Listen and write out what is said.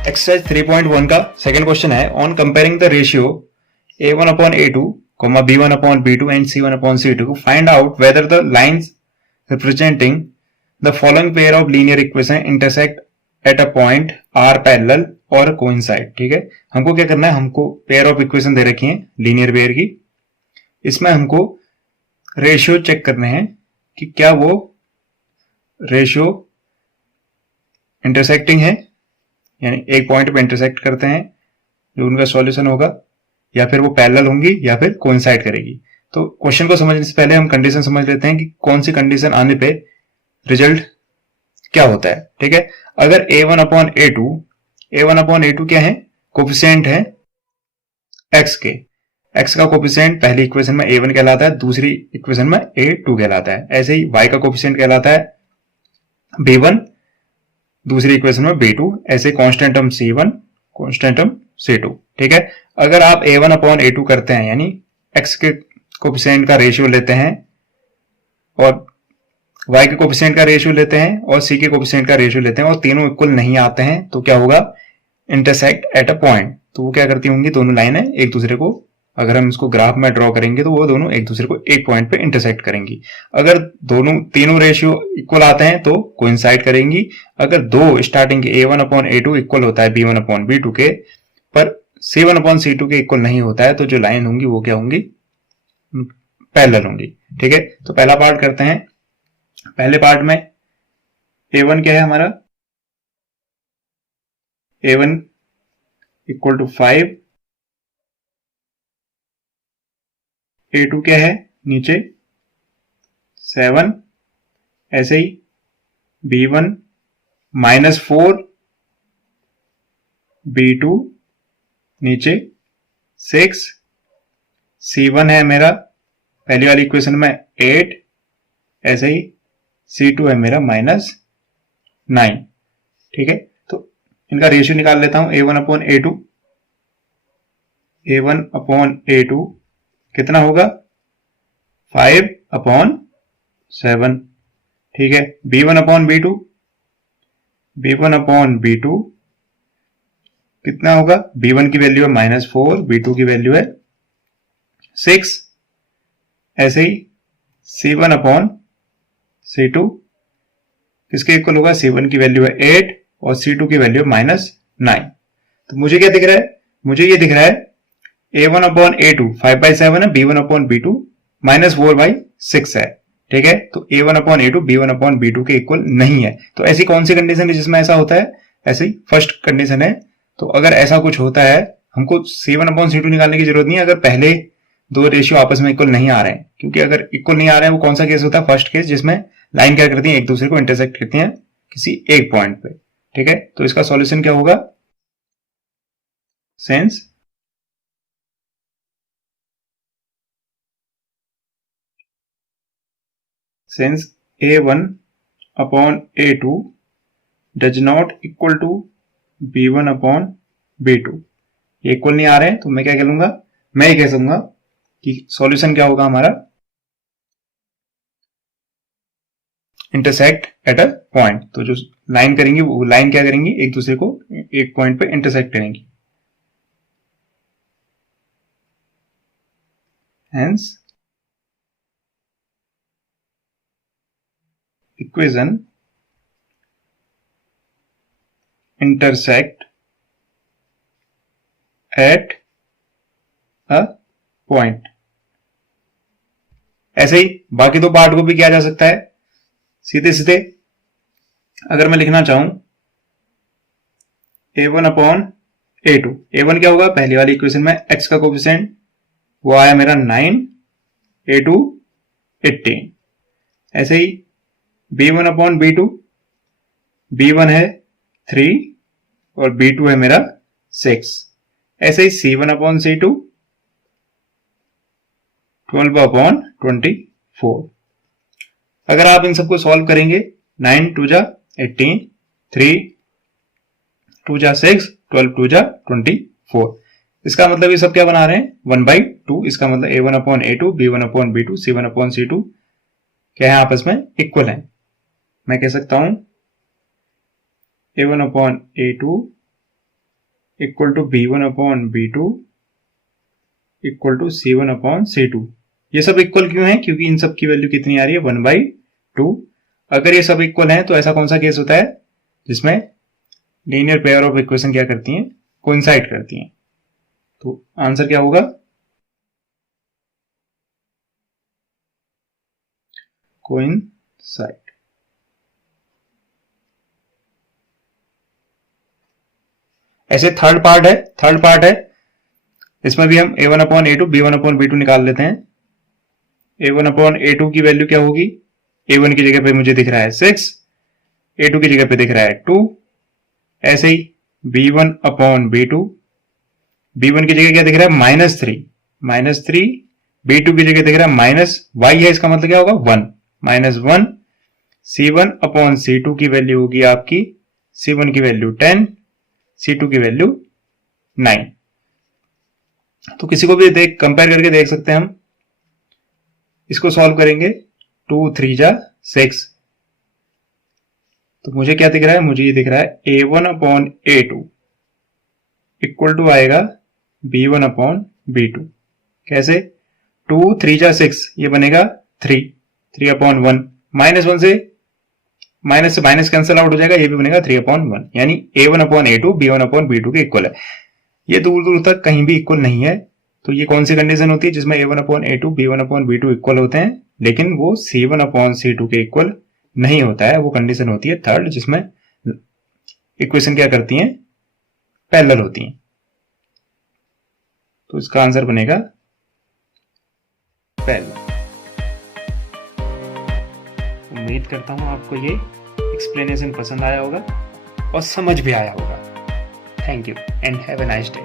Exercise 3.1 का second question है on comparing the ratio a1 upon a2, b1 upon b2 and c1 upon c2 find out whether the lines representing the following pair of linear equation intersect at a point r parallel or coincide। ठीक है, हमको क्या करना है, हमको pair of equation दे रखी है linear pair की, इसमें हमको रेशियो चेक करने हैं कि क्या वो रेशियो इंटरसेक्टिंग है, यानी एक पॉइंट पे इंटरसेक्ट करते हैं जो उनका सॉल्यूशन होगा, या फिर वो पैरेलल होंगी या फिर कोइंसाइड करेगी। तो क्वेश्चन को समझने से पहले हम कंडीशन समझ लेते हैं कि कौन सी कंडीशन आने पे रिजल्ट क्या होता है। ठीक है, अगर a1 अपॉन a2 क्या है, कोफिशिएंट है x के, x का कोफिशिएंट पहली इक्वेशन में a1 कहलाता है, दूसरी इक्वेशन में a2 कहलाता है। ऐसे ही y का कोफिशिएंट कहलाता है b1, दूसरी इक्वेशन में b2, ऐसे constant term c1, constant term c2। ठीक है, अगर आप a1 अपॉन a2 करते हैं यानी x के कोफिशिएंट का रेशियो लेते हैं और y के कोफिशिएंट का रेशियो लेते हैं और c के कोफिशिएंट का रेशियो लेते हैं और तीनों इक्वल नहीं आते हैं, तो क्या होगा, इंटरसेक्ट एट अ पॉइंट। तो वो क्या करती होंगी, दोनों लाइनें एक दूसरे को, अगर हम इसको ग्राफ में ड्रॉ करेंगे तो वो दोनों एक दूसरे को एक पॉइंट पे इंटरसेक्ट करेंगी। अगर तीनों रेशियो इक्वल आते हैं तो कोइंसाइड करेंगी। अगर दो स्टार्टिंग के a1 अपॉन a2 इक्वल होता है b1 अपॉन b2 के, पर c1 अपॉन c2 के इक्वल नहीं होता है, तो जो लाइन होंगी वो क्या होंगी, पैरेलल होंगी। ठीक है, तो पहला पार्ट करते हैं। पहले पार्ट में a1 क्या है हमारा, a1 इक्वल टू 5, a2 क्या है नीचे 7, ऐसे ही b1 -4, b2 नीचे 6, c1 है मेरा पहली वाली इक्वेशन में 8, ऐसे ही c2 है मेरा -9। ठीक है, तो इनका रेशियो निकाल लेता हूं, a1 अपॉन a2 कितना होगा, 5 अपॉन 7। ठीक है, b1 अपॉन b2 कितना होगा, b1 की वैल्यू है -4, b2 की वैल्यू है 6, ऐसे ही c1 अपॉन c2 किसके इक्वल होगा, c1 की वैल्यू है 8 और c2 की वैल्यू है -9। तो मुझे क्या दिख रहा है, मुझे ये दिख रहा है a1 अपॉन a2 5/7 है, b1 अपॉन b2 -4/6 है। ठीक है, तो a1 upon a2 b1 upon b2 के इक्वल नहीं है। तो ऐसी कौन सी कंडीशन है जिसमें ऐसा होता है, ऐसी फर्स्ट कंडीशन है। तो अगर ऐसा कुछ होता है, हमको c1 अपॉन c2 निकालने की जरूरत नहीं है अगर पहले दो रेशियो आपस में इक्वल नहीं आ रहे हैं, क्योंकि अगर इक्वल नहीं आ रहे हैं वो कौन सा केस होता है, फर्स्ट केस, जिसमें लाइन क्या करती है, एक दूसरे को इंटरसेक्ट करती हैं किसी एक पॉइंट पे। ठीक है, तो इसका सॉल्यूशन क्या होगा, since a1 upon a2 does not equal to b1 upon b2, ये इक्वल नहीं आ रहे हैं, तो मैं क्या कह लूंगा, मैं ये कह सकूंगा कि सॉल्यूशन क्या होगा हमारा, इंटरसेक्ट एट अ पॉइंट। तो जो लाइन करेंगी वो लाइन क्या करेंगी, एक दूसरे को एक पॉइंट पे इंटरसेक्ट करेंगी। Hence equation intersect at a point। ऐसे ही बाकी दो पार्ट को भी किया जा सकता है सीधे सीधे। अगर मैं लिखना चाहूं a1 अपॉन a2, a1 क्या होगा, पहली वाली इक्वेशन में x का कोफिशिएंट वो आया मेरा 9, a2 18, ऐसे ही b1 अपॉन b2, b1 है 3 और b2 है मेरा 6, ऐसे ही c1 अपॉन c2 12 अपॉन 24। अगर आप इन सबको सॉल्व करेंगे, 9 2 जा 18, 3 2 जा 6, 12 2 जा 24, इसका मतलब ये सब क्या बना रहे हैं, 1/2। इसका मतलब a1 upon a2, b1 upon b2, c1 upon c2 क्या है, आपस में इक्वल है। मैं कह सकता हूं a1 upon a2 equal to B1 upon B2 equal to C1 upon C2। ये सब इक्वल क्यों है? क्योंकि इन सब की वैल्यू कितनी आ रही है? 1/2। अगर ये सब इक्वल है तो ऐसा कौन सा केस होता है जिसमें लीनियर पेयर ऑफ इक्वेशन क्या करती हैं? कोइंसाइड करती हैं। तो आंसर क्या होगा? कोइंसाइड। ऐसे थर्ड पार्ट है इसमें भी हम A1 upon A2 B1 upon B2 निकाल लेते हैं। A1 अपॉन A2 की वैल्यू क्या होगी? A1 की जगह पे मुझे दिख रहा है 6, A2 की जगह पे दिख रहा है 2। ऐसे ही B1 अपॉन B2, B1 की जगह क्या दिख रहा है? -3, B2 की जगह दिख रहा है -y है, इसका मतलब क्या होगा? 1, -1। C1 अपॉन C2 की वैल्यू होगी आपकी, C1 की वैल्यू 10, C2 की वैल्यू 9। तो किसी को भी कंपेयर करके देख सकते हैं हम। इसको सॉल्व करेंगे, 2 3 जा 6। तो मुझे क्या दिख रहा है? मुझे ये दिख रहा है A1 upon A2 equal to आएगा B1 अपॉन B2। कैसे? 2 3 जा 6, ये बनेगा 3 अपॉन 1। -1 से माइनस कैंसिल आउट हो जाएगा, ये भी बनेगा 3 अपॉन 1। यानी A1 upon A2 B1 upon B2 के इक्वल है। ये दूर दूर तक कहीं भी इक्वल नहीं है। तो ये कौन सी कंडीशन होती है जिसमें A1 upon A2 B1 upon B2 equal होते हैं, लेकिन वो C1 अपॉन C2 के इक्वल नहीं होता है? वो कंडीशन होती है थर्ड, जिसमें इक्वेशन क्या करती हैं? पैरेलल होती हैं। तो इसका आंसर बनेगा पैरेलल। उम्मीद करता हूं आपको ये एक्सप्लेनेशन पसंद आया होगा और समझ भी आया होगा। Thank you and have a nice day.